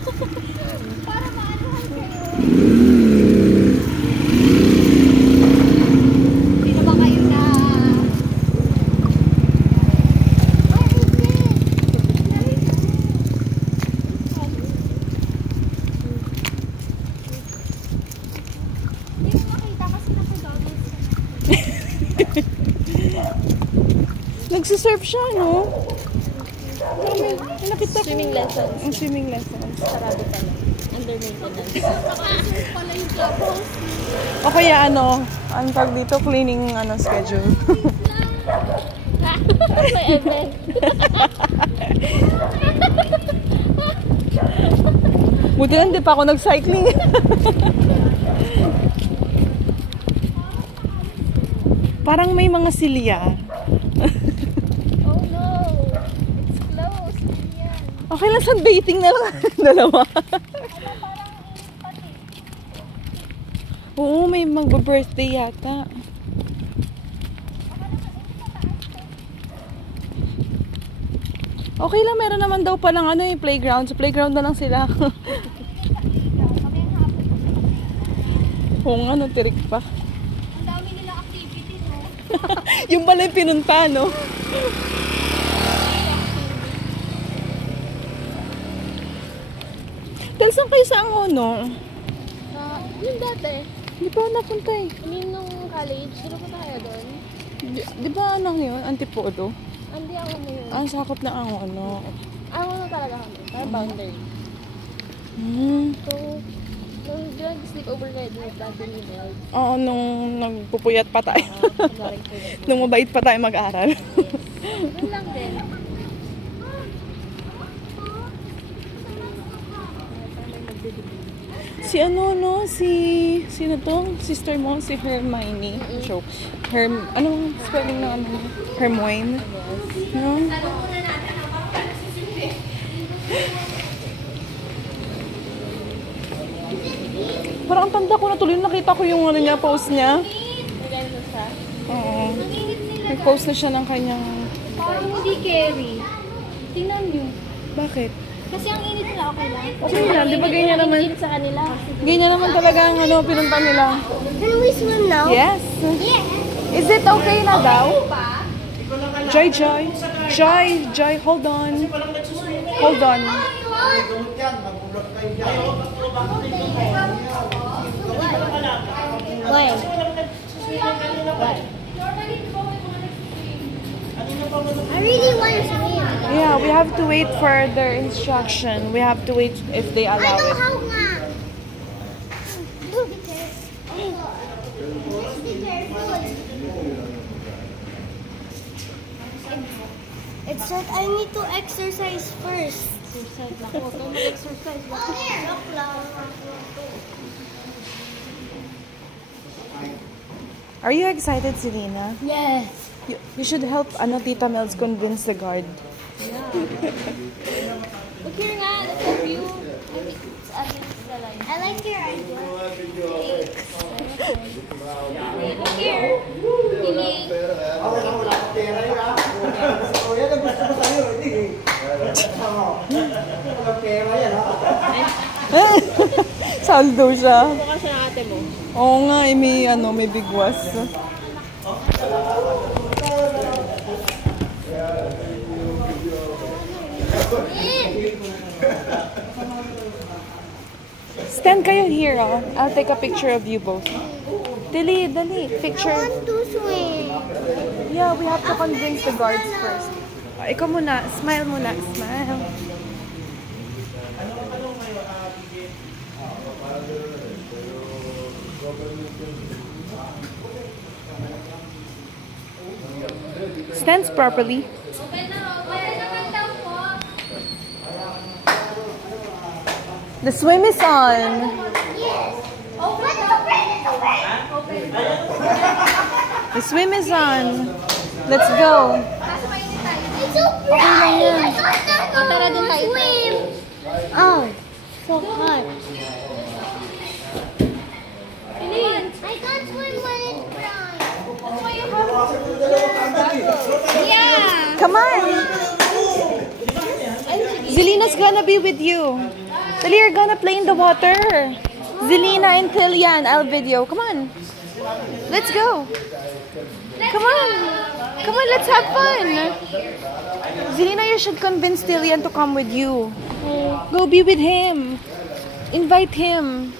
Para maanuhan kayo. Hindi naman kayo na... Hindi mo makita kasi naka-goggles ka na. Nagsisurf siya, no? Swimming lessons. Ang swimming lessons. Sarado pala. Under maintenance. Naka-surf pala yung tapos. O kaya ano, ang tag dito, cleaning schedule. May event. Buti lang, di pa ako nag-cycling. Parang may mga silya. Oh no! It's closed. Yan. Okay lang, sunbathing na lang. Dalawa. Oo, may mag-birthday yata. Okay lang, meron naman daw palang yung playground. Sa playground na lang sila. Oo nga, tirik pa. Ang dami nila activity, no? Yung pala yung pinunta, no? Dahil saan kayo sa Angono? Yung dati. Di ba napunta eh? I mean, nung college, sino pa tayo doon? Di ba yun? Antipodo? Hindi ako ano yun. Ang sakop na Angono. Ano talaga kami? Parang boundary. So, nung nag-sleep over kayo doon, planting email. Oo, nung nagpupuyat pa tayo. Nung mabait pa tayo mag-aral. Doon lang din. Si sino to? Sister mo, si Hermione. Joke. Anong spelling na Hermione? No? Parang ang tanda ko na tuloy. Nakita ko yung post niya. Maganda siya. Oo. Nag-post na siya ng kanyang... Parang hindi carry. Tingnan nyo. Bakit? Kasi ang init nila, okay lang. Okay lang, di ba ganyan naman? Sa kanila. Ganyan naman talaga ang pinunta nila. Can we swim now? Yes. Yes. Is it okay na daw? Joy, hold on. Hold on. Why? I really want to swim. Yeah, we have to wait for their instruction. We have to wait if they allow it. How nga? It said I need to exercise first. Exercise lang po. Kaya mag-exercise lang. Joke lang. Are you excited, Selena? Yes. You should help Tita Mel's convince the guard. Yeah. Look here nga. That's so cute. It's against the line. I like your idea. Look here. Kiling. Saldo siya. Baka siya ng ate mo. Oo nga, may bigwas. Stand kayo here, oh. I'll take a picture of you both. Dali, picture. I want to swim. Yeah, we have to convince the guards first. Ikaw muna, smile muna, smile. Stands properly. The swim is on. Yes. Open. The swim is on. Let's go. It's so bright. Tara dun tayo. Swim. Oh, so hot. I can't swim when it's bright. Yeah. Come on. Zelina's gonna be with you. Dali, you're gonna play in the water. Zelina and Tillian, I'll video. Come on. Let's go. Come on. Come on, let's have fun. Zelina, you should convince Tillian to come with you. Go be with him. Invite him.